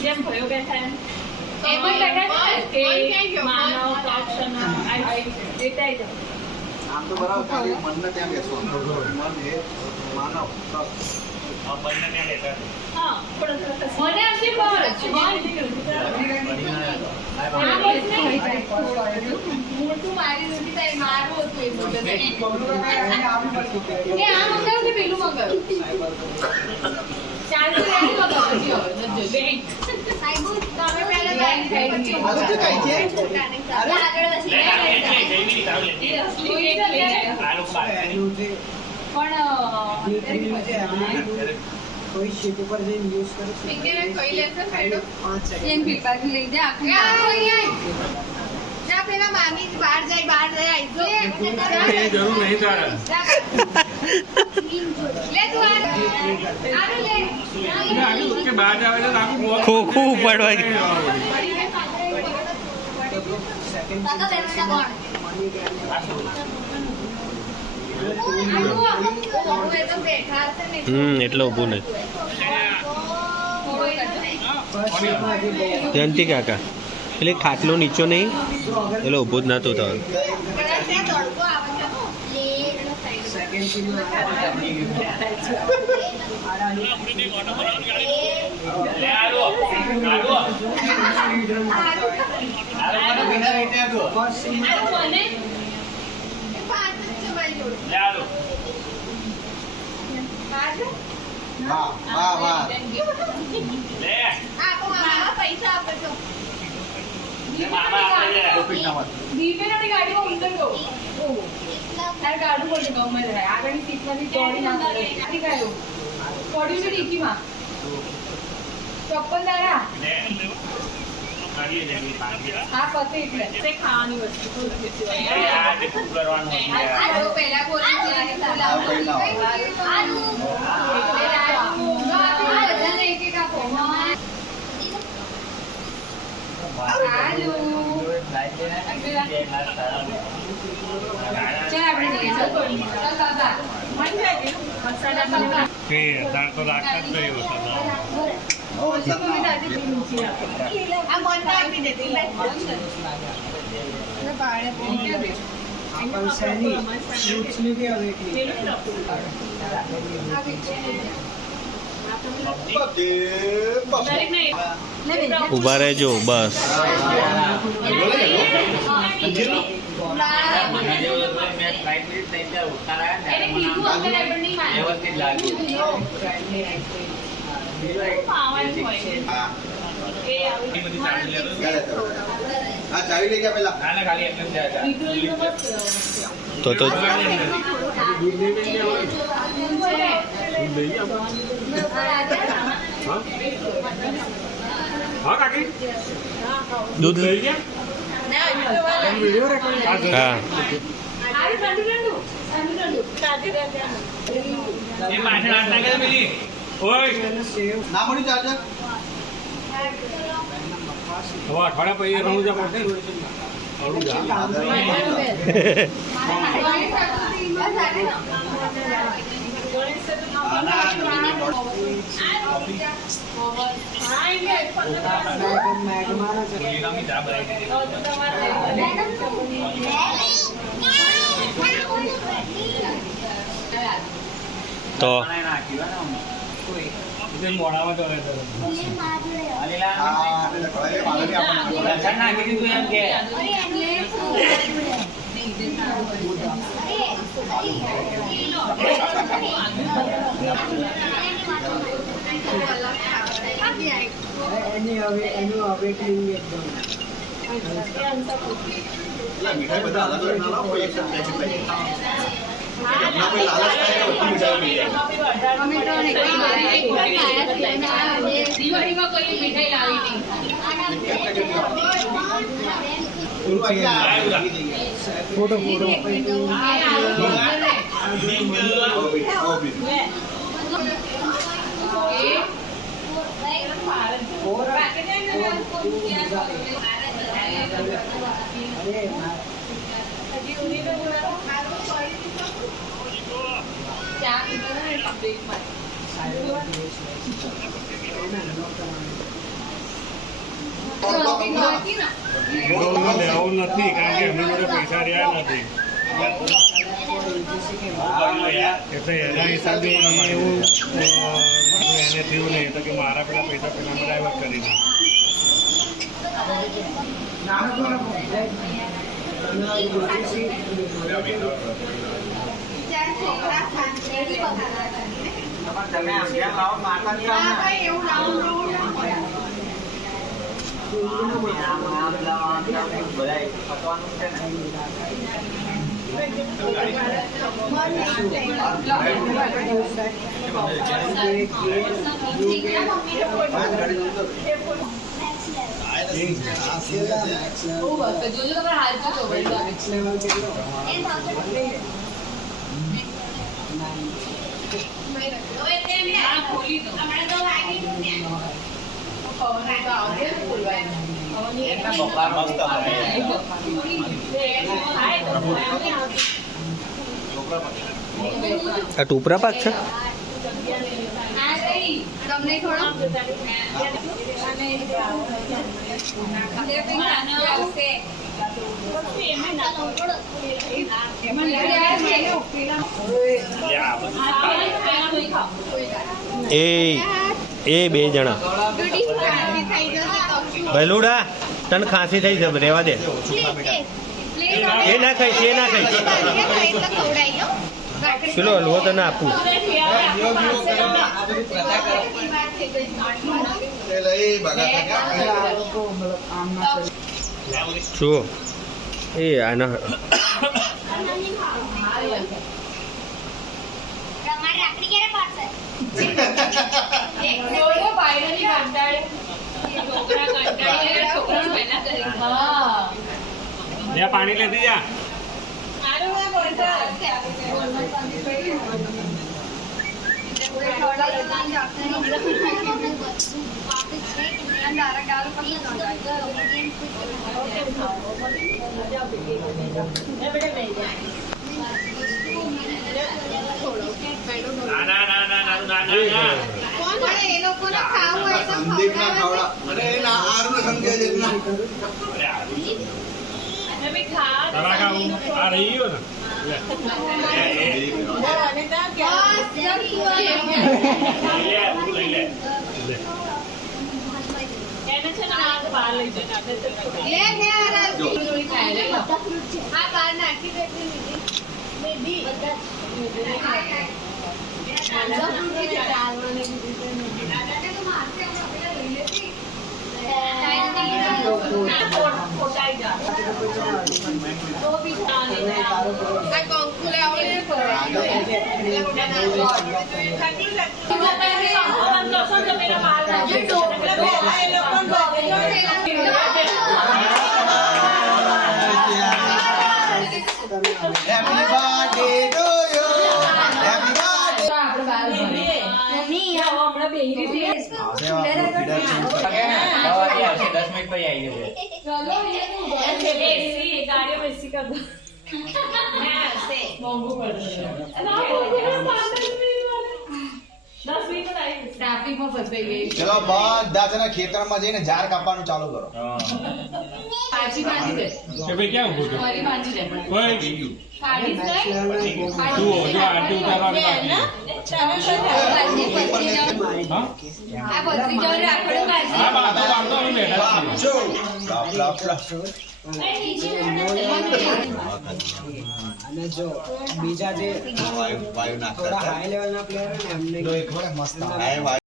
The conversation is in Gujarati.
જેમ ભયો બેઠા એમ બેઠા કે માનવ પક્ષ દેખાય જાવ આમ તો બરાબર ખાલી મનને ત્યાં બેસવાનું મન એ માનવ પક્ષ મનને ત્યાં બેઠા હા પણ મને આપી મોટું મારી નથી થાય મારું હતું એ બોલે કે આ મંગાવ કે પેલું મંગાવ ચાલુ રેડી મંગાવ પછી હવે બેંક સાહેબુ તમે પહેલા બેંક થઈ ગઈ આ તો કઈ છે અરે આગળ વસી પણ કોઈ શીટ ઉપર જઈને યુઝ કરો છો પિંકી ને કઈ લેશે ફાયદો 5 સેકન્ડ એન ફીડબેક લઈ દે આખું જા પેલા મામી બહાર જાય આઈ જો એ જરૂર નહીં તારા લે તું આ લે કે બહાર જાવે તો આખું ખોખું ઉપાડવા સેકન્ડ એટલે ઊભું નહીં જયંતિ કાકા એટલે ખાટલો નીચો નહીં એટલે ઊભું જ નતું થવાનું વાહ વાહ વાહ લે આ તો મારા પૈસા આપે તો દીપેની ગાડીમાં ઉતર ગયો ઓહો તાર ગાડું બોલ ગમે રહે આગળની સીટમાંથી દોડી ના કરે આથી ગયો પડ્યું છે ડીકીમાં ચપ્પલ દાડા આ પતે એટલે તે ખાવાની વસ્તુ કરવાનું પહેલા ઊભા રહેજો બસ હા ચાવી લઈ ગયા પેલા તો દૂધ લઈ ગયા હા ના પડી ચાર્જર અઠવાડિયા પછી રણુજા પડશે તો મોડામાં તો મીઠાઈ બધા અલગ અલગ ના કોઈ એક સાથે કોઈ લાલચ થાય તો મીઠાઈ દિવાળીમાં કોઈ મીઠાઈ લાવી ફોટો રોલમાં લેવું નથી કારણ કે એમની જોડે પૈસા રહ્યા નથી એટલે એના હિસાબે એવું એને થયું નહીં તો કે મારા પેલા પૈસા પેલા ડ્રાઈવર કરી દે જોજો તમે હાલ તો આ ટુપરા પાક છે તમને થોડો એ બે જણા ભલુડા તને ખાંસી થઈ છે રેવા દે એ ના ખાઈશ એ ના ખાઈશ ચલો હલવો તને આપું જુઓ એ આના પાણી લેતી જા સંદીપ ના ખાવડા અરે ના આરું સમજે છે ના આ રહી ગયો ને ચલો બધા જણા ખેતરમાં જઈને ઝાડ કાપવાનું ચાલુ કરો પાછી બાંધી દે કે ભાઈ ક્યાં ઉભો છો ફરી બાંધી દે કોઈ કાઢી દે તું જો આરતી ઉતારવાની બાકી હા આ બધી જણ રાખડો કાઢી હા બાતો બાતો અમે બેઠા છીએ અને જો બીજા જે વાયુ થોડા હાઈ લેવલ ના પ્લેયર ને એમને મસ્ત